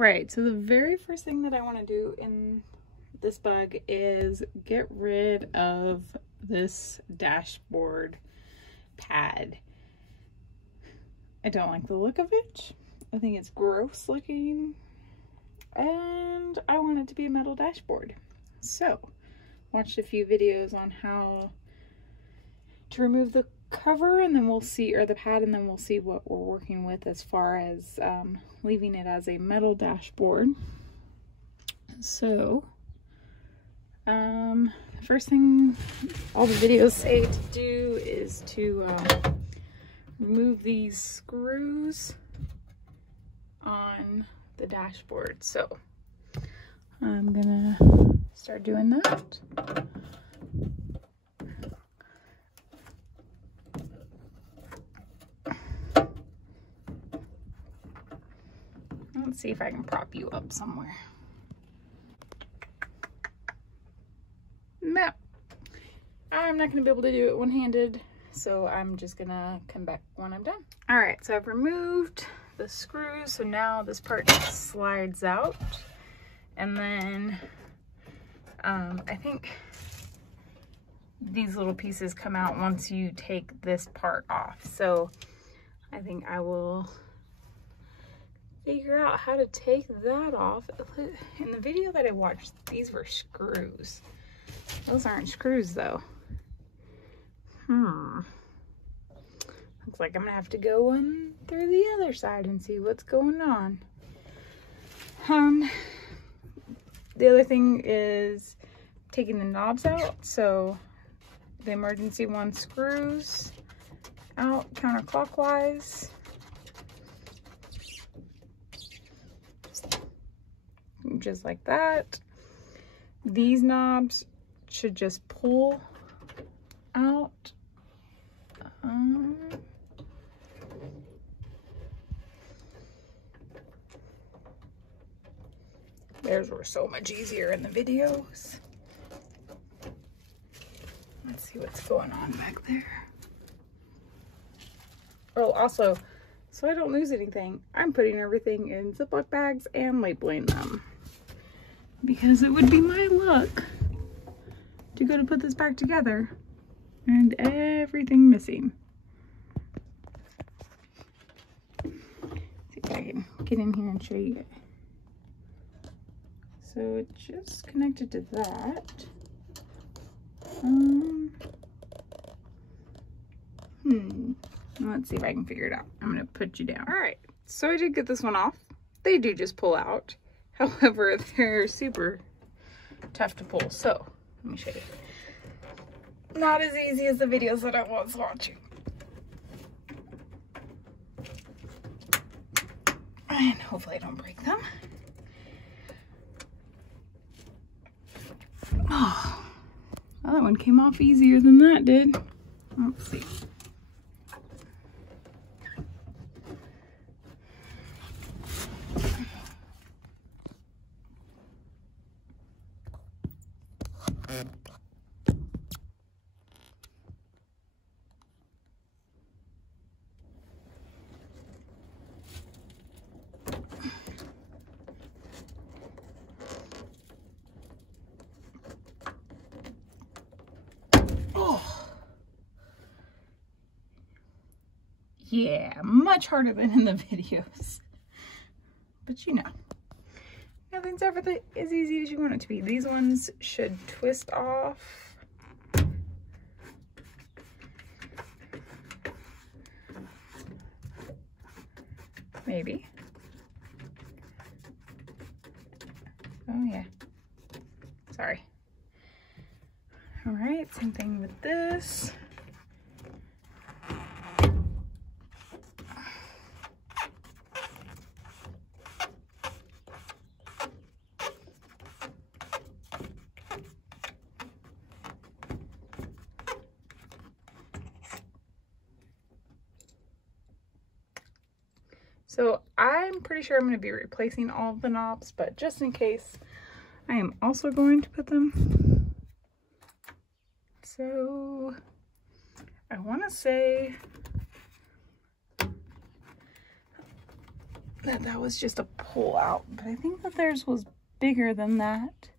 right, so the very first thing that I want to do in this bug is get rid of this dashboard pad. I don't like the look of it. I think it's gross looking, and I want it to be a metal dashboard. So, watched a few videos on how to remove the cover, and then we'll see, or the pad, and then we'll see what we're working with as far as leaving it as a metal dashboard. So, the first thing all the videos say to do is to remove these screws on the dashboard. So I'm gonna start doing that. Let's see if I can prop you up somewhere. No, I'm not gonna be able to do it one-handed, so I'm just gonna come back when I'm done. All right, so I've removed the screws, so now this part just slides out, and then I think these little pieces come out once you take this part off. So I think I will figure out how to take that off. In the video that I watched, these were screws. Those aren't screws though. Looks like I'm gonna have to go one through the other side and see what's going on. The other thing is taking the knobs out. So the emergency one screws out counterclockwise. Just like that. These knobs should just pull out. Theirs were so much easier in the videos. Let's see what's going on back there. Oh, also, so I don't lose anything, I'm putting everything in Ziploc bags and labeling them, because it would be my luck to go to put this back together and everything missing. See if I can get in here and show you. So it just connected to that. Let's see if I can figure it out. I'm gonna put you down. All right, so I did get this one off. They do just pull out. However, they're super tough to pull. So let me show you. Not as easy as the videos that I was watching. And hopefully I don't break them. Oh, well, that one came off easier than that did. Let's see. Yeah, much harder than in the videos. But you know, nothing's ever as easy as you want it to be. These ones should twist off. Maybe. Oh yeah. Sorry. All right, same thing with this. So I'm pretty sure I'm going to be replacing all of the knobs, but just in case, I am also going to put them. So I want to say that was just a pull out, but I think that theirs was bigger than that.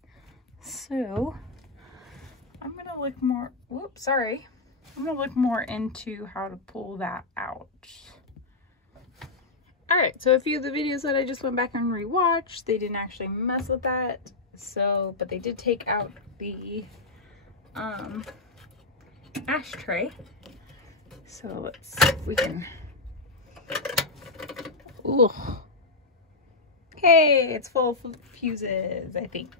So I'm gonna look more, whoops, sorry. I'm gonna look more into how to pull that out. All right, so a few of the videos that I just went back and rewatched, they didn't actually mess with that. So, but they did take out the ashtray. So let's see if we can, ooh. Hey, it's full of fuses, I think.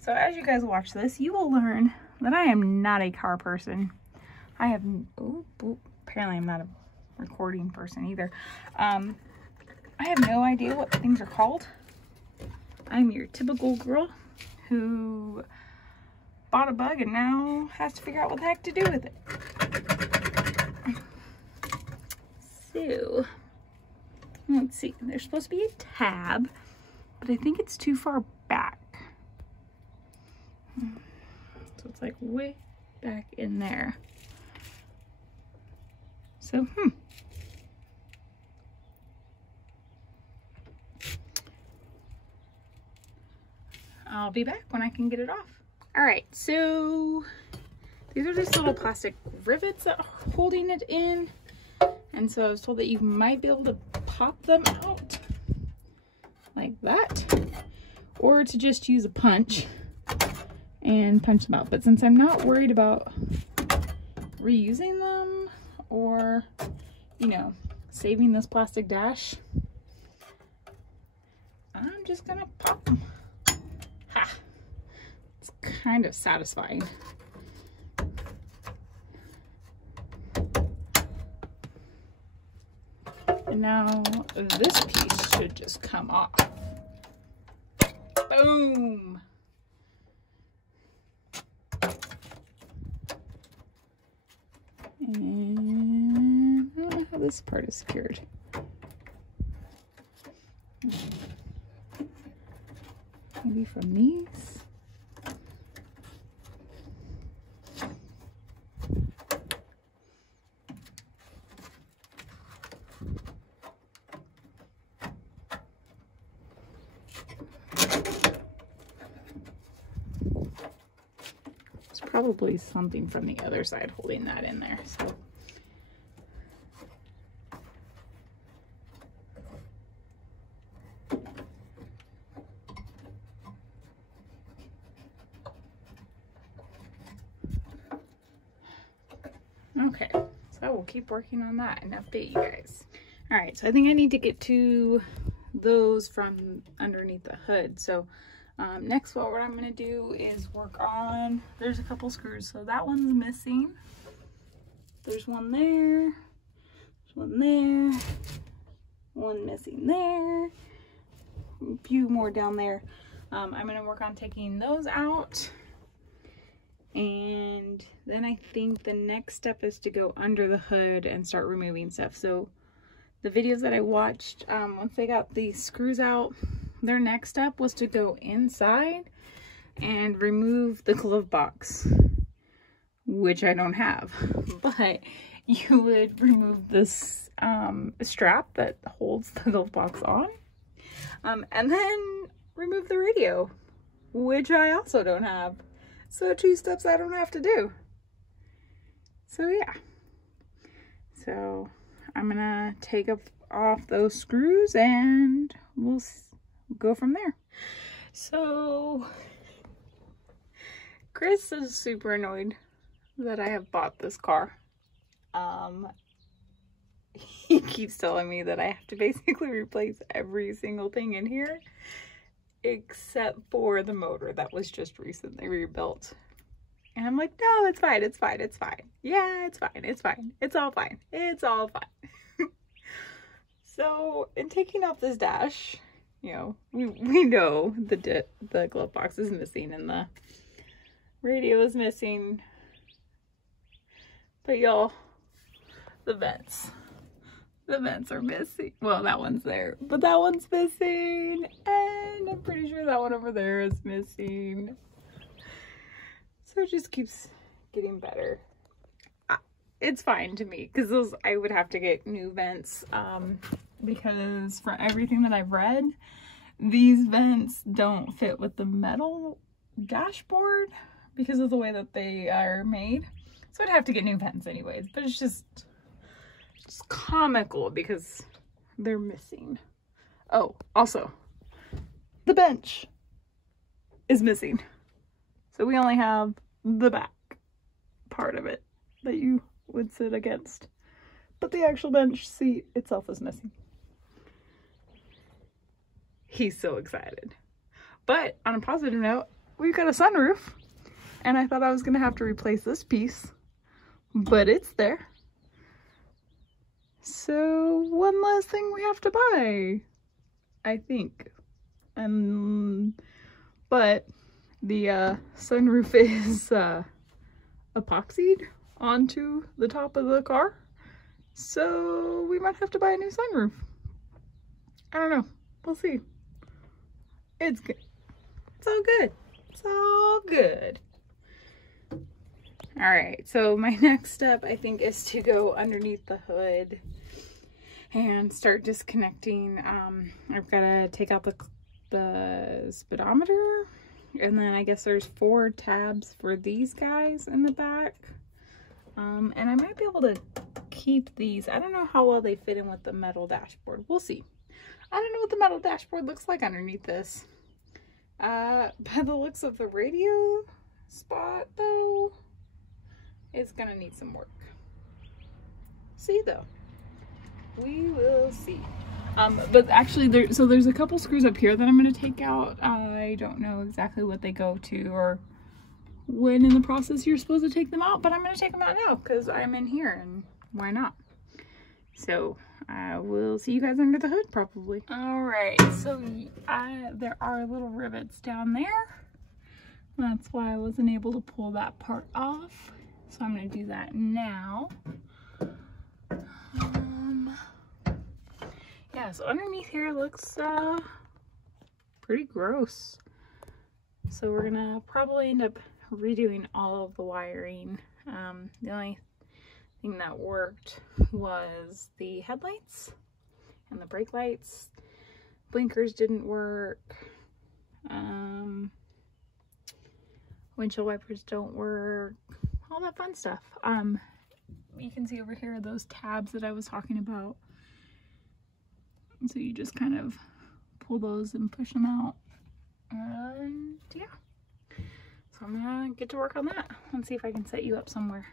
So as you guys watch this, you will learn that I am not a car person. I have, oh, apparently I'm not a recording person either. I have no idea what things are called. I'm your typical girl who bought a bug and now has to figure out what the heck to do with it. So, let's see. There's supposed to be a tab, but I think it's too far back. So it's like way back in there. So, I'll be back when I can get it off. All right, so these are just little plastic rivets that are holding it in. And so I was told that you might be able to pop them out like that, or to just use a punch and punch them out. But since I'm not worried about reusing them or, you know, saving this plastic dash, I'm just gonna pop them. Ha! It's kind of satisfying. And now this piece should just come off. Boom! And I don't know how this part is secured. Maybe from these. There's probably something from the other side holding that in there. So. Okay, so I will keep working on that and update you guys. All right, so I think I need to get to those from underneath the hood. So next, what I'm going to do is work on, there's a couple screws. So that one's missing. There's one there, there's one there, one missing there, a few more down there. I'm going to work on taking those out. And then I think the next step is to go under the hood and start removing stuff. So the videos that I watched, once they got the screws out, their next step was to go inside and remove the glove box, which I don't have. But you would remove this strap that holds the glove box on, and then remove the radio, which I also don't have. So 2 steps I don't have to do. So yeah. So I'm gonna take off those screws and we'll go from there. So Chris is super annoyed that I have bought this car. He keeps telling me that I have to basically replace every single thing in here except for the motor that was just recently rebuilt. And I'm like, no, it's fine, it's fine, it's fine. Yeah, it's fine, it's fine. It's all fine. It's all fine. So in taking off this dash, you know, we know the glove box is missing and the radio is missing. But y'all, the vents are missing. Well, that one's there, but that one's missing. And I'm pretty sure that one over there is missing. So it just keeps getting better. It's fine to me because those, I would have to get new vents because for everything that I've read, these vents don't fit with the metal dashboard because of the way that they are made. So I'd have to get new vents anyways, but it's just comical because they're missing. Oh, also, the bench is missing. So we only have the back part of it that you would sit against. But the actual bench seat itself is missing. He's so excited. But on a positive note, we've got a sunroof. And I thought I was going to have to replace this piece. But it's there. So one less thing we have to buy, I think. But the sunroof is epoxied onto the top of the car. So we might have to buy a new sunroof. I don't know. We'll see. It's good. It's all good. It's all good. All right, so my next step, I think, is to go underneath the hood and start disconnecting. I've got to take out the speedometer, and then I guess there's 4 tabs for these guys in the back. And I might be able to keep these. I don't know how well they fit in with the metal dashboard. We'll see. I don't know what the metal dashboard looks like underneath this. By the looks of the radio spot, though, it's gonna need some work. See though, we will see. But actually there's a couple screws up here that I'm gonna take out. I don't know exactly what they go to or when in the process you're supposed to take them out, but I'm gonna take them out now because I'm in here and why not? So I will see you guys under the hood probably. All right, so there are little rivets down there. That's why I wasn't able to pull that part off. So I'm going to do that now. Yeah, so underneath here looks pretty gross. So we're going to probably end up redoing all of the wiring. The only thing that worked was the headlights and the brake lights. Blinkers didn't work. Windshield wipers don't work. All that fun stuff. You can see over here those tabs that I was talking about. And so you just kind of pull those and push them out. And yeah. So I'm gonna get to work on that and see if I can set you up somewhere.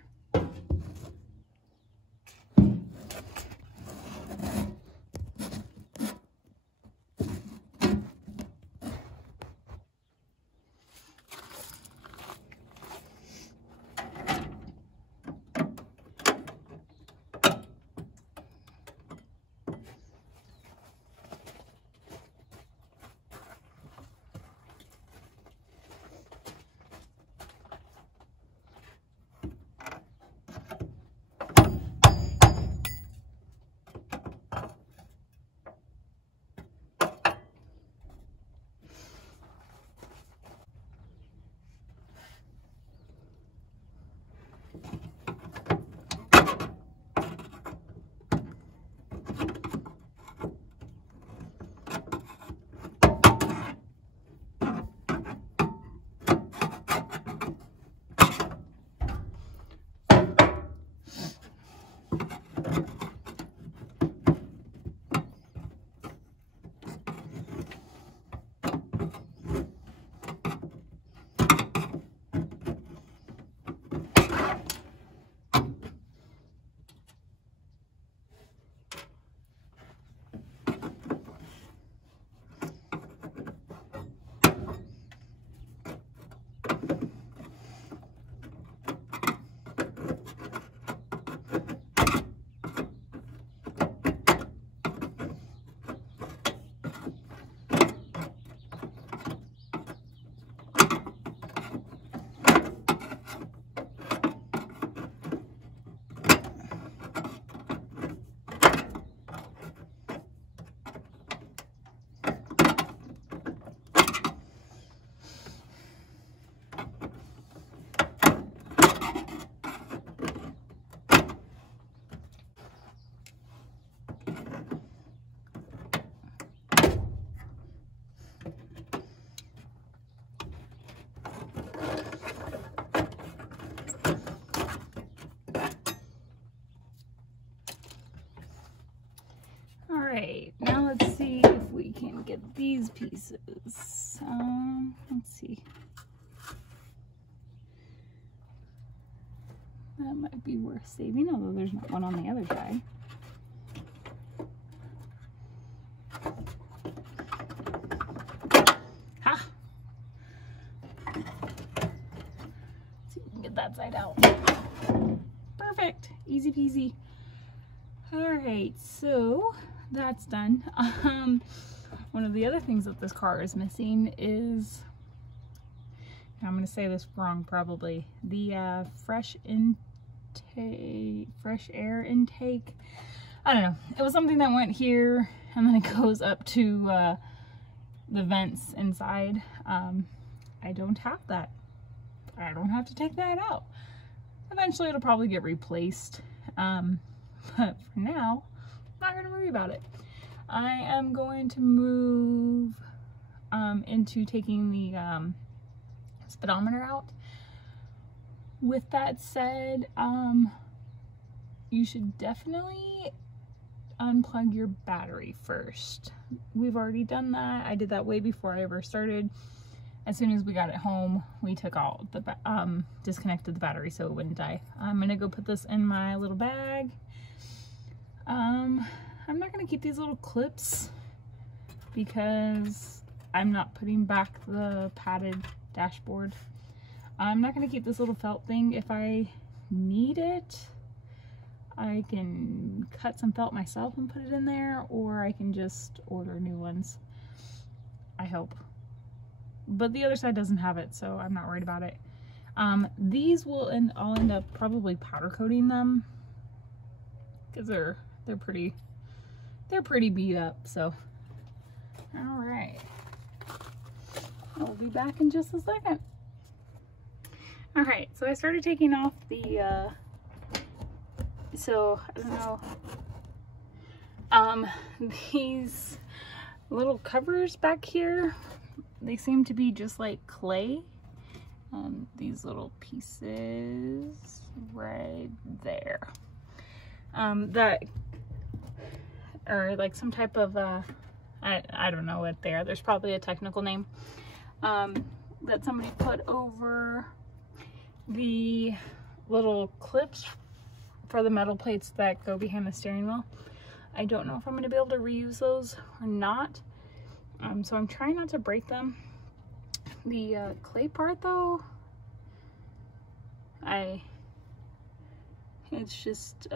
now let's see if we can get these pieces. Let's see. That might be worth saving, although there's not one on the other side. Ha! Let's see if we can get that side out. Perfect. Easy peasy. Alright, so that's done. One of the other things that this car is missing is, I'm going to say this wrong probably, the fresh air intake. I don't know. It was something that went here and then it goes up to the vents inside. I don't have that. I don't have to take that out. Eventually it'll probably get replaced. But for now, I'm not going to worry about it. I am going to move into taking the speedometer out. With that said, you should definitely unplug your battery first. We've already done that. I did that way before I ever started. As soon as we got it home, we took out the disconnected the battery so it wouldn't die. I'm gonna go put this in my little bag. I'm not gonna keep these little clips because I'm not putting back the padded dashboard. I'm not gonna keep this little felt thing. If I need it, I can cut some felt myself and put it in there, or I can just order new ones, I hope. But the other side doesn't have it, so I'm not worried about it. These will I'll end up probably powder coating them because they're pretty beat up. So, all right, I'll be back in just a second. All right, so I started taking off the. So I don't know. These little covers back here. They seem to be just like clay. These little pieces right there. That are like some type of, I don't know what they are. There's probably a technical name. That somebody put over the little clips for the metal plates that go behind the steering wheel. I don't know if I'm going to be able to reuse those or not. So I'm trying not to break them. The clay part though, it's just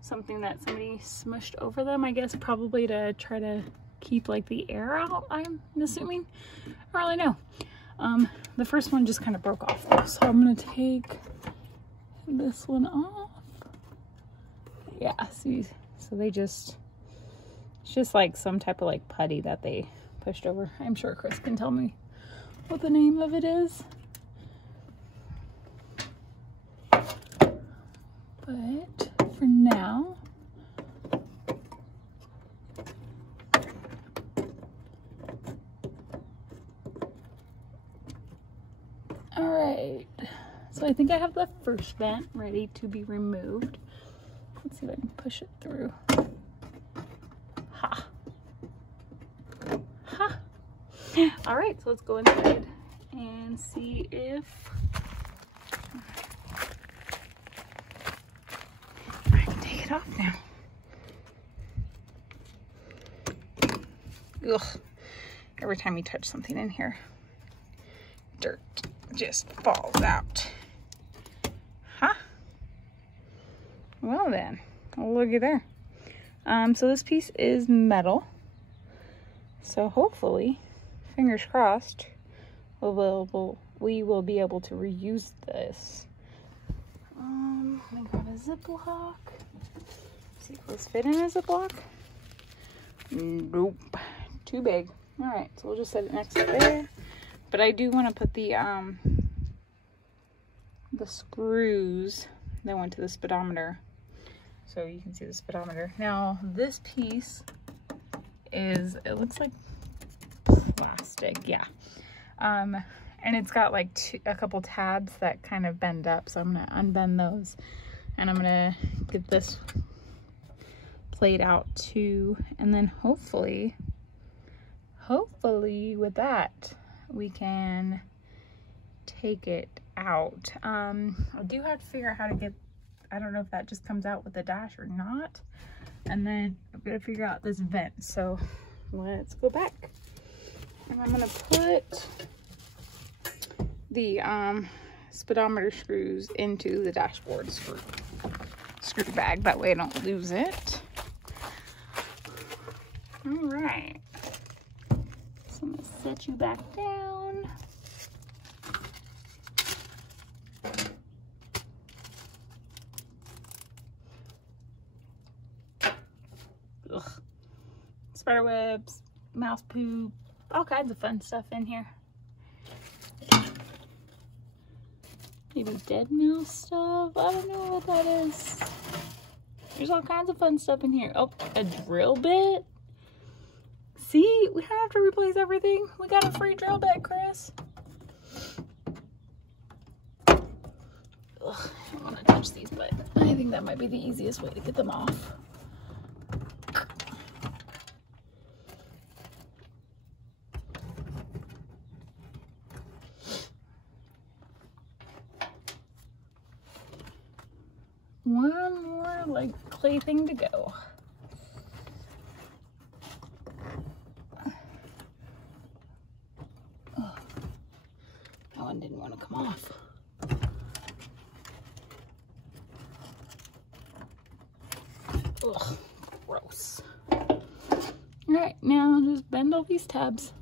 something that somebody smushed over them, I guess, probably to try to keep like the air out, I'm assuming. I don't really know. The first one just kind of broke off though, so I'm gonna take this one off. Yeah, see, so they just, it's just like some type of like putty that they pushed over. I'm sure Chris can tell me what the name of it is. But for now, all right, so I think I have the first vent ready to be removed. Let's see if I can push it through. Ha! Ha! All right, so let's go inside and see if I can take it off now. Ugh. Every time you touch something in here, dirt just falls out. Huh? Well then, looky there. So this piece is metal. So hopefully, fingers crossed, we will be able to reuse this. Let me grab a Ziploc. See if this fit in a Ziploc. Nope, too big. All right, so we'll just set it next to there. But I do want to put the screws that went to the speedometer, so you can see the speedometer. Now this piece is, it looks like plastic, yeah. And it's got like a couple tabs that kind of bend up, so I'm gonna unbend those, and I'm gonna get this played out too. And then hopefully with that, we can take it out. I do have to figure out how to get, I don't know if that just comes out with the dash or not. And then I'm gonna figure out this vent. So let's go back. And I'm gonna put the speedometer screws into the dashboard screw bag. That way I don't lose it. All right. So I'm gonna set you back down. Ugh. Spider webs, mouse poop, all kinds of fun stuff in here. Maybe dead mouse stuff. I don't know what that is. There's all kinds of fun stuff in here. Oh, a drill bit. See, we don't have to replace everything. We got a free drill bit, Chris. Ugh, I don't want to touch these, but I think that might be the easiest way to get them off. One more like clay thing to go. Oh, that one didn't want to come off. Ugh, gross. All right, now just bend all these tabs.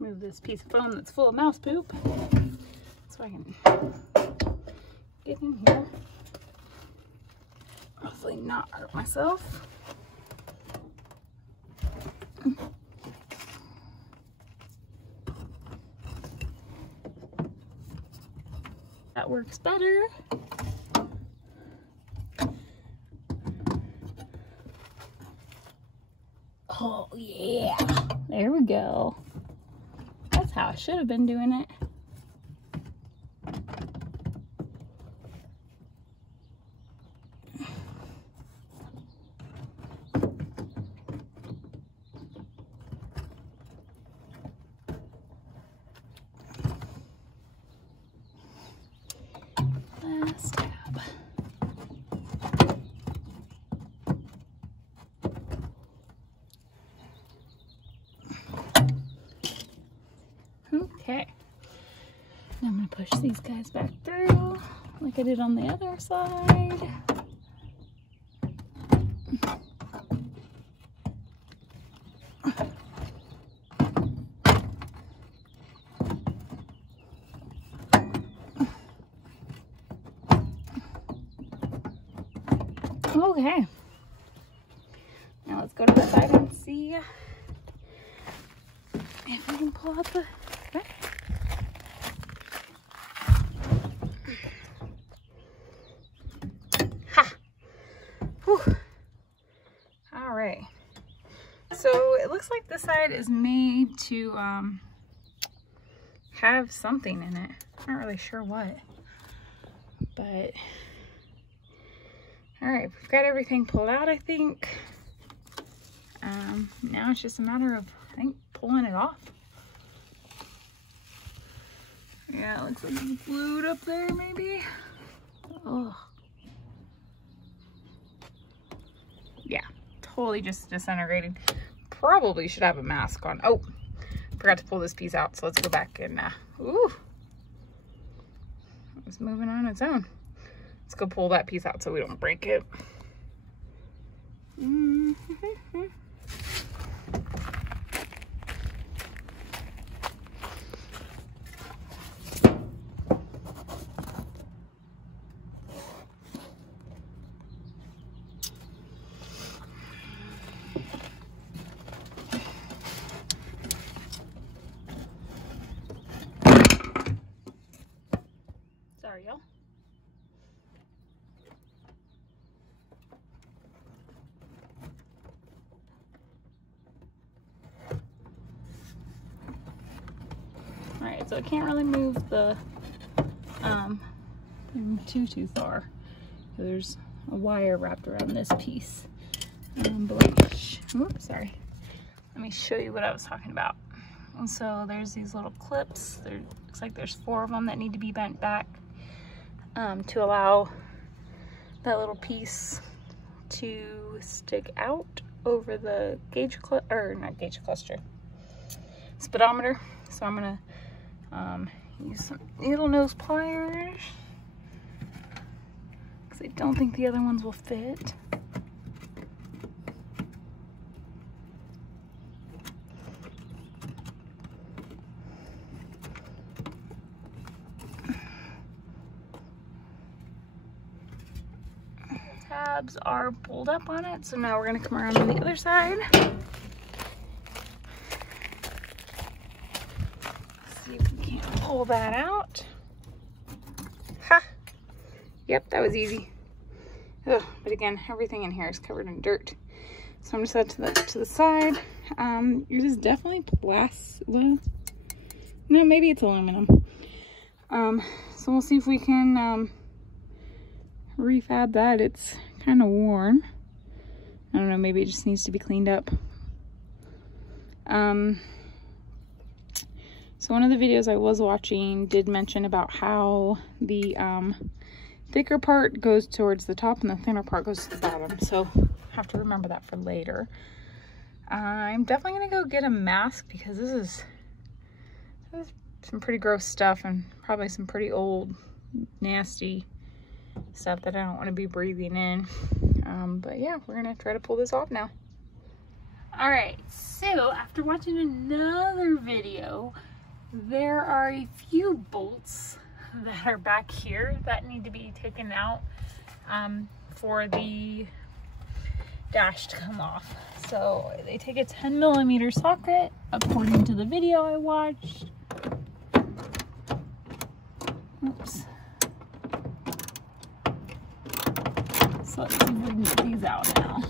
Move this piece of foam that's full of mouse poop so I can get in here. Hopefully not hurt myself. That works better. Oh yeah, there we go. That's how I should have been doing it. Last tab. Okay, now I'm going to push these guys back through like I did on the other side. Okay, now let's go to the side and see if we can pull out the back. Ha! Whew. All right. So it looks like this side is made to have something in it. I'm not really sure what, but all right, we've got everything pulled out, I think. Now it's just a matter of, I think, pulling it off. Yeah, it looks like it's glued up there, maybe. Oh. Yeah, totally just disintegrated. Probably should have a mask on. Oh, forgot to pull this piece out, so let's go back and, ooh. It's moving on its own. Let's go pull that piece out so we don't break it. Sorry, y'all. Alright, so I can't really move the too far. So there's a wire wrapped around this piece. But let me show you what I was talking about. And so there's these little clips. There looks like there's 4 of them that need to be bent back to allow that little piece to stick out over the speedometer. So I'm gonna use some needle nose pliers because I don't think the other ones will fit. Tabs are pulled up on it, so now we're gonna come around on the other side. See if we can pull that out. Ha! Yep, that was easy. Ugh, but again, everything in here is covered in dirt. So I'm just set to the side. Yours is definitely plastic. Well, no, maybe it's aluminum. So we'll see if we can refab that. It's kind of worn. I don't know, maybe it just needs to be cleaned up. So one of the videos I was watching did mention about how the thicker part goes towards the top and the thinner part goes to the bottom. So have to remember that for later. I'm definitely gonna go get a mask because this is some pretty gross stuff and probably some pretty old, nasty stuff that I don't want to be breathing in. But yeah, we're gonna try to pull this off now. All right, so after watching another video, there are a few bolts that are back here that need to be taken out for the dash to come off. So they take a 10mm socket according to the video I watched. Oops. So let's see if we can get these out now.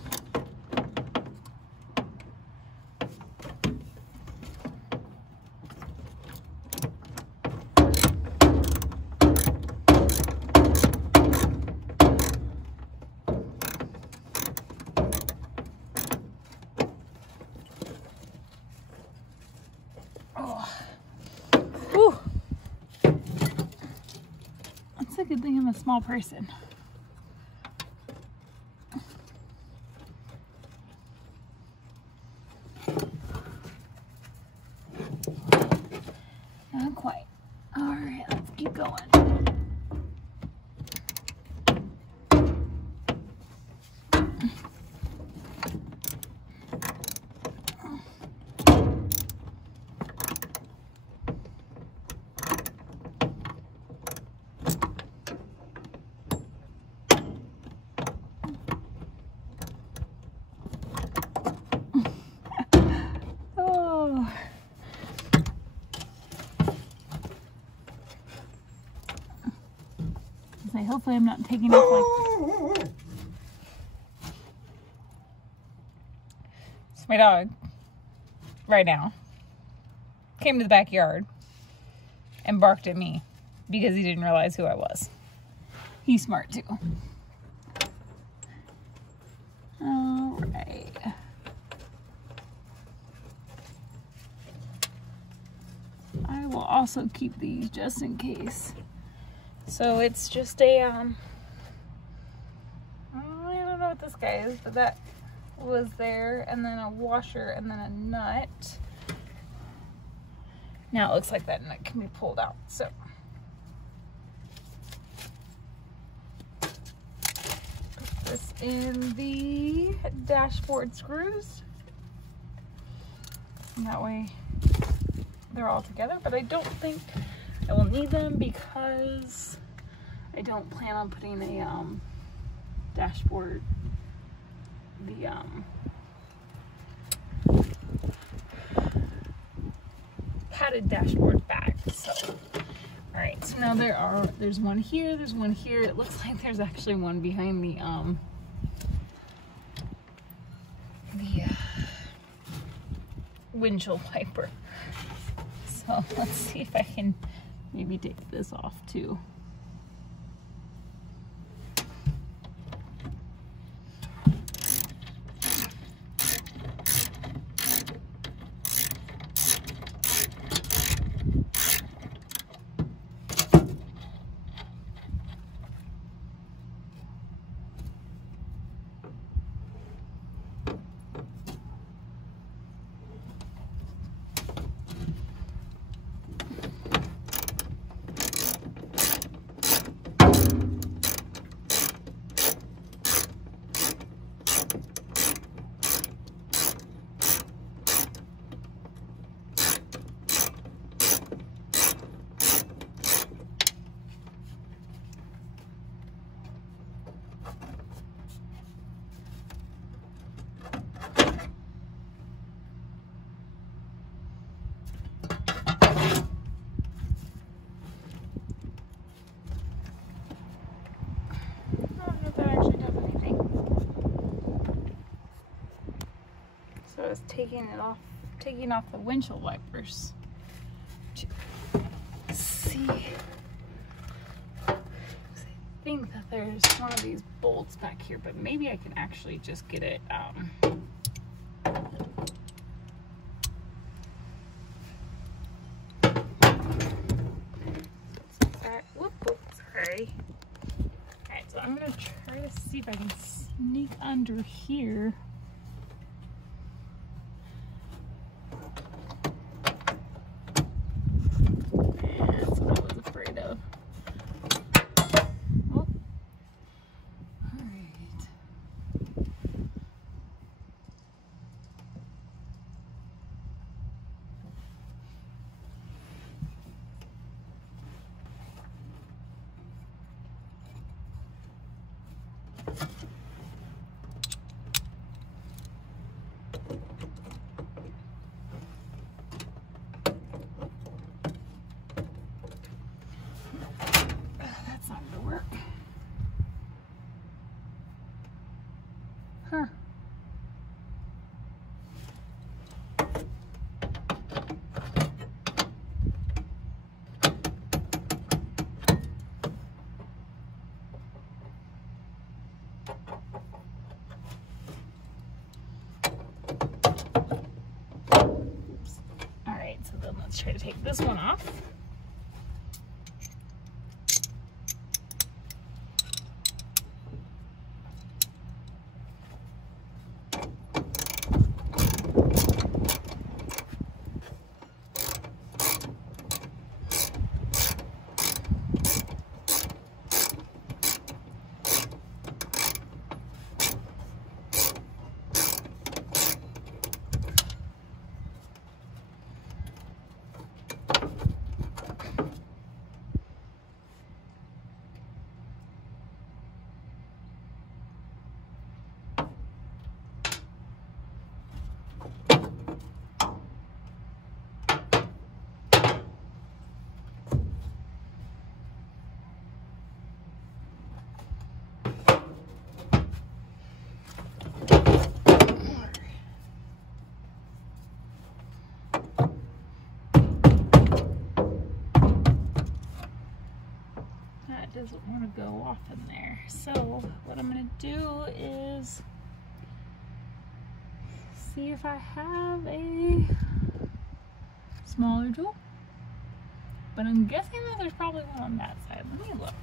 It's a good thing I'm a small person. Not quite. All right, let's keep going. Hopefully I'm not taking off like... It's my dog right now came to the backyard and barked at me because he didn't realize who I was. He's smart too. All right. I will also keep these just in case. So it's just a, I don't know what this guy is, but that was there, and then a washer, and then a nut. Now it looks like that nut can be pulled out, so. Put this in the dashboard screws. And that way they're all together, but I don't think I will need them because I don't plan on putting a dashboard, the padded dashboard back. So, all right. So now there's one here. There's one here. It looks like there's actually one behind the windshield wiper. So Oh, let's see if I can maybe take this off too. Was taking off the windshield wipers to see. I think that there's one of these bolts back here, but maybe I can actually just get it sorry. Alright, so I'm gonna try to see if I can sneak under here. Huh. All right, so then let's try to take this one off. Doesn't want to go off in there. So what I'm going to do is see if I have a smaller tool, but I'm guessing that there's probably one on that side. Let me look.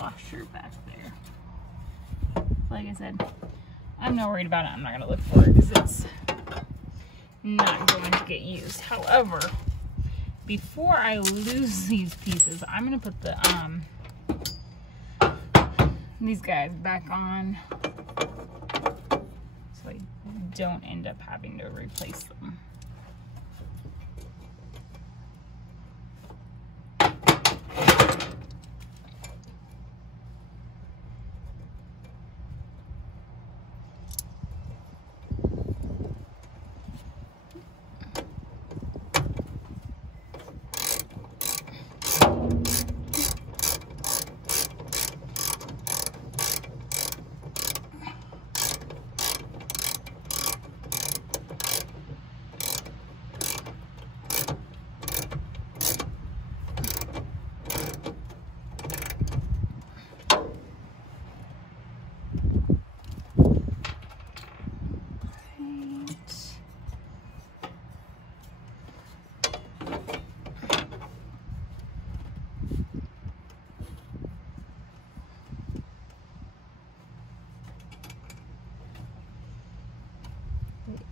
washer back there. Like I said, I'm not worried about it. I'm not going to look for it because it's not going to get used. However, before I lose these pieces, I'm going to put the these guys back on so I don't end up having to replace them.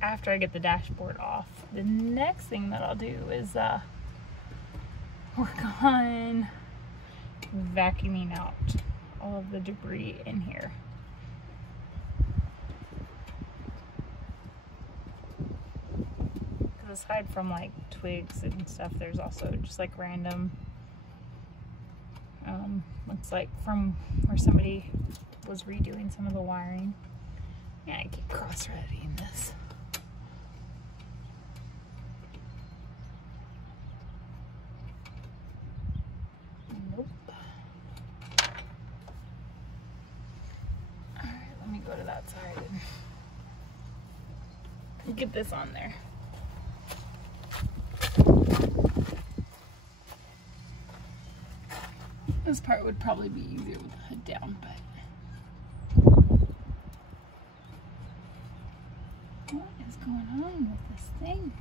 After I get the dashboard off, the next thing that I'll do is work on vacuuming out all of the debris in here. Because aside from like twigs and stuff, there's also just like random, looks like from where somebody was redoing some of the wiring. Yeah, I keep cross-threading this. Nope. Alright, let me go to that side and get this on there. This part would probably be easier with the hood down, but what is going on with this thing?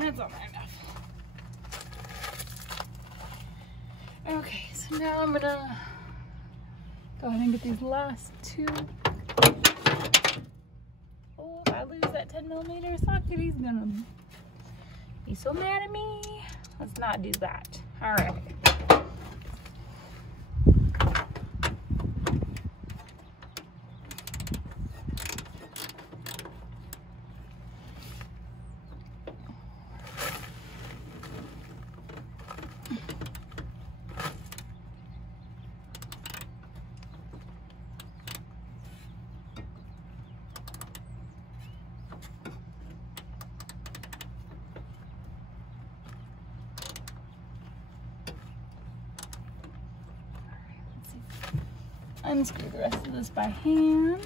That's all right enough. Okay, so now I'm gonna go ahead and get these last two. Oh, if I lose that 10mm socket, he's gonna be so mad at me. Let's not do that. All right. Unscrew the rest of this by hand.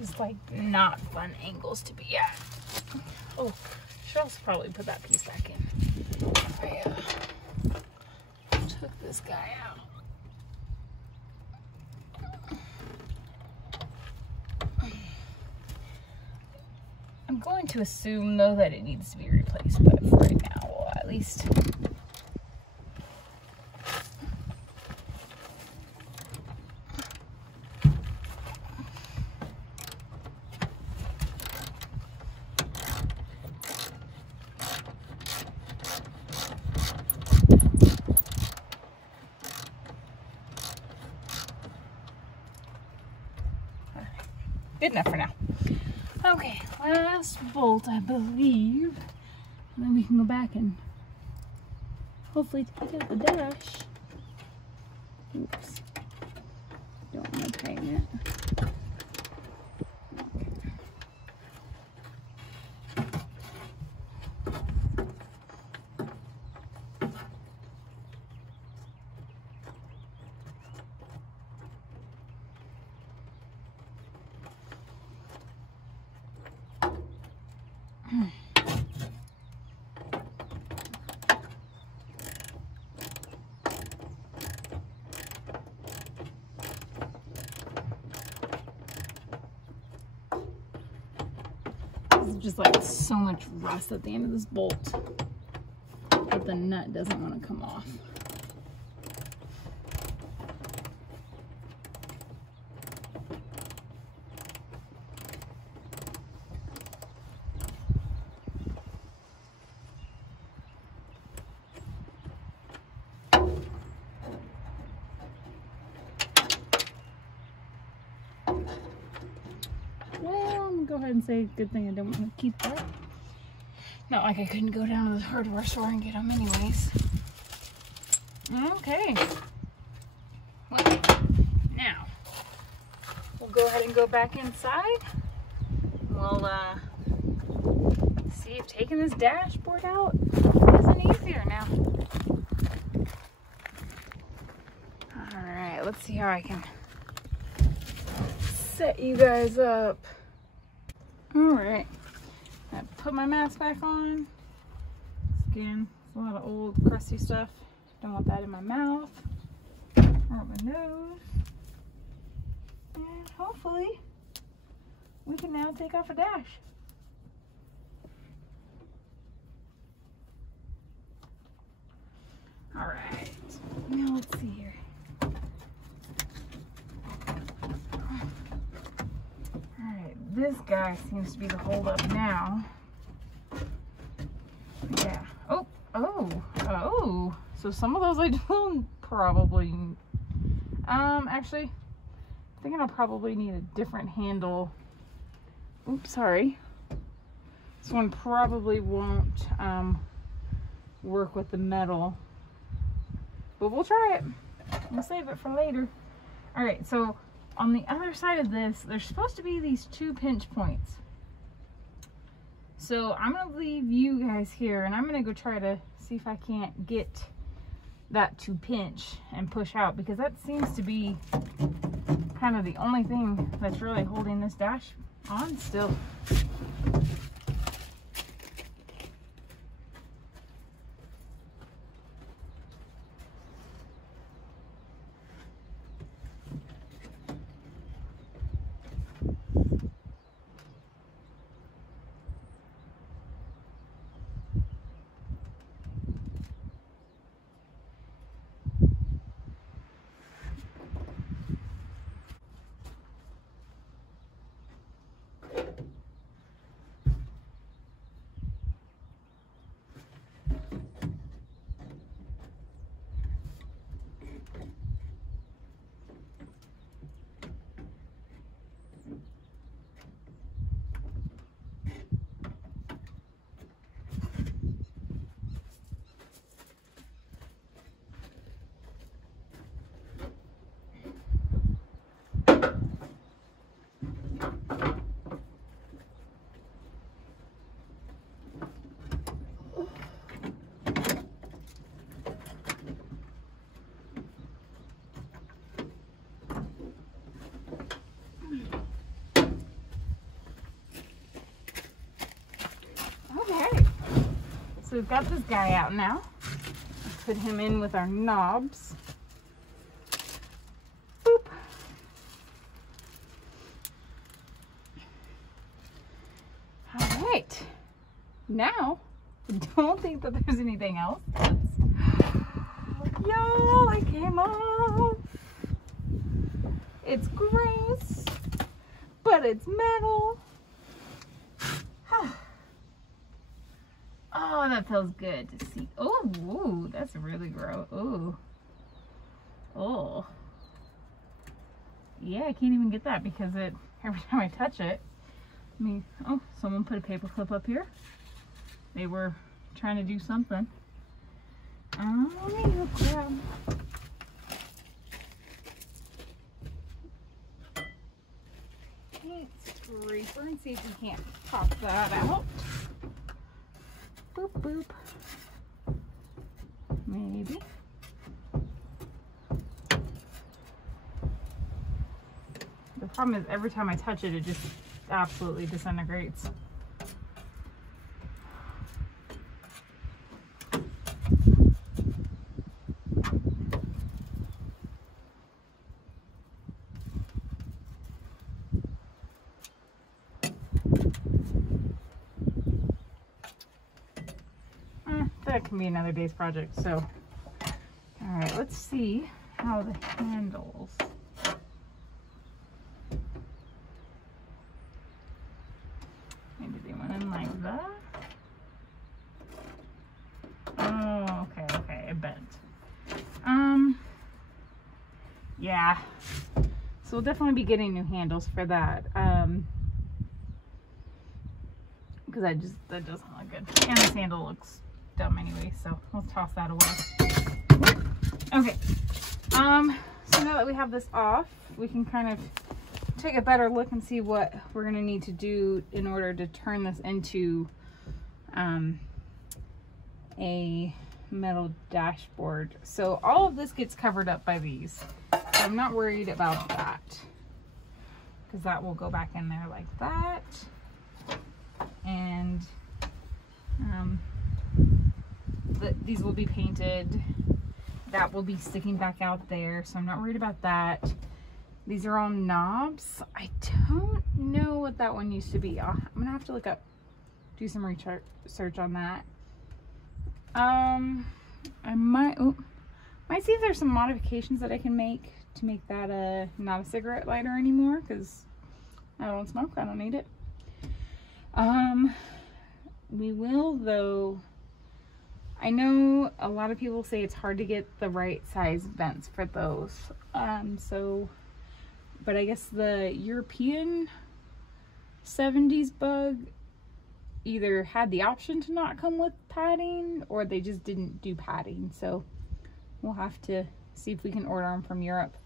It's like not fun angles to be at. Oh, should also probably put that piece back in. I took this guy out. I'm going to assume though that it needs to be replaced, but for right now we'll at least good enough for now. Okay, last bolt, I believe. And then we can go back and hopefully take out the dash. Oops. Don't want to tighten it. There's just like so much rust at the end of this bolt, but the nut doesn't want to come off. Go ahead and say good thing I don't want to keep that. Not like I couldn't go down to the hardware store and get them anyways. Okay. Well, now we'll go ahead and go back inside. We'll see if taking this dashboard out isn't easier now. Alright, let's see how I can set you guys up. Alright, I put my mask back on. Again, a lot of old crusty stuff. Don't want that in my mouth or my nose. And hopefully we can now take off a dash. Alright, now let's see here. This guy seems to be the holdup now. Yeah. Oh. So some of those I don't probably. Actually, I think I'll probably need a different handle. Oops, sorry. This one probably won't work with the metal, but we'll try it. We'll save it for later. All right, so. On the other side of this, there's supposed to be these 2 pinch points. So I'm going to leave you guys here and I'm going to go try to see if I can't get that to pinch and push out, because that seems to be kind of the only thing that's really holding this dash on still. So we've got this guy out now. Put him in with our knobs. Boop. All right, now don't think that there's anything else. Y'all, it came off. It's gross, but it's metal. Oh, that feels good to see. Oh, ooh, that's really gross. Ooh. Oh. Yeah, I can't even get that because every time I touch it, oh, someone put a paper clip up here. They were trying to do something. Let me go grab. Paint scraper and see if we can't pop that out. Boop, boop. Maybe. The problem is every time I touch it, it just absolutely disintegrates. That can be another day's project. So, all right, let's see how the handles. Maybe they went in like that. Oh, okay, it bent. Yeah. So we'll definitely be getting new handles for that. Because that doesn't look good. And this handle looks dumb anyway, so we'll toss that away. Okay. So now that we have this off, we can kind of take a better look and see what we're going to need to do in order to turn this into a metal dashboard. So all of this gets covered up by these. So I'm not worried about that, because that will go back in there like that. And these will be painted. That will be sticking back out there, so I'm not worried about that. These are all knobs. I don't know what that one used to be. I'm gonna have to do some research on that. I might see if there's some modifications that I can make to make that not a cigarette lighter anymore, because I don't smoke, I don't need it. We will, though, I know a lot of people say it's hard to get the right size vents for those. But I guess the European 70s bug either had the option to not come with padding, or they just didn't do padding. So we'll have to see if we can order them from Europe.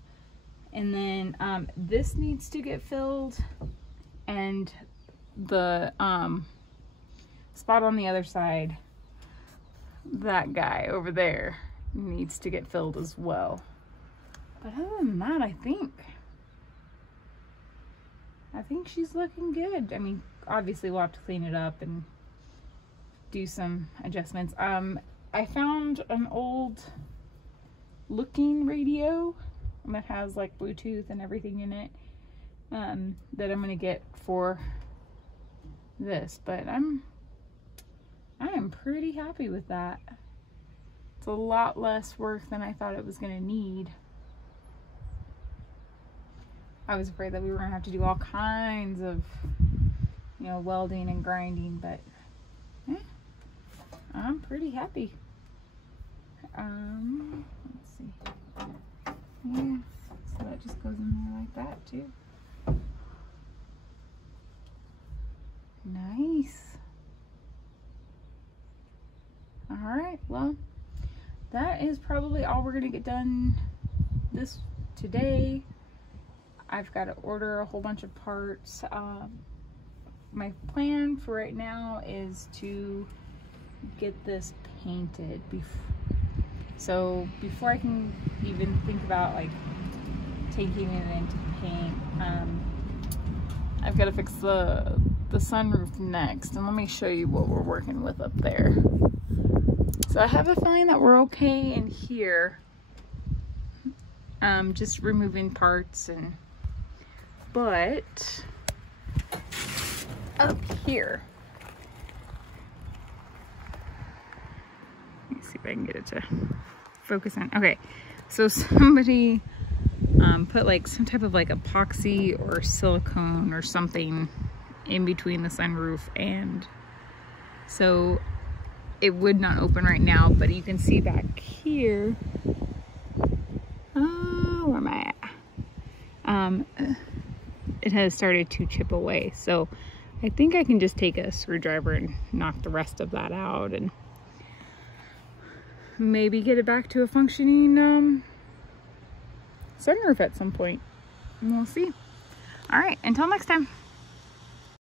And then this needs to get filled, and the spot on the other side, that guy over there, needs to get filled as well. But other than that, I think she's looking good. I mean, obviously we'll have to clean it up and do some adjustments. I found an old looking radio that has like Bluetooth and everything in it, that I'm gonna get for this, but I am pretty happy with that. It's a lot less work than I thought it was gonna need. I was afraid that we were gonna have to do all kinds of, you know, welding and grinding, but I'm pretty happy. Let's see. Yeah, so that just goes in there like that too. Nice. All right, well, that is probably all we're gonna get done today. I've got to order a whole bunch of parts. My plan for right now is to get this painted so before I can even think about like taking it into paint. I've got to fix the sunroof next, and let me show you what we're working with up there. So I have a feeling that we're okay in here, just removing parts, but up here see if I can get it to focus in. Okay, so somebody put like some type of like epoxy or silicone or something in between the sunroof, and so it would not open right now, but you can see back here. Oh, where am I at? It has started to chip away, so I think I can just take a screwdriver and knock the rest of that out and maybe get it back to a functioning sunroof at some point. And we'll see. All right, until next time.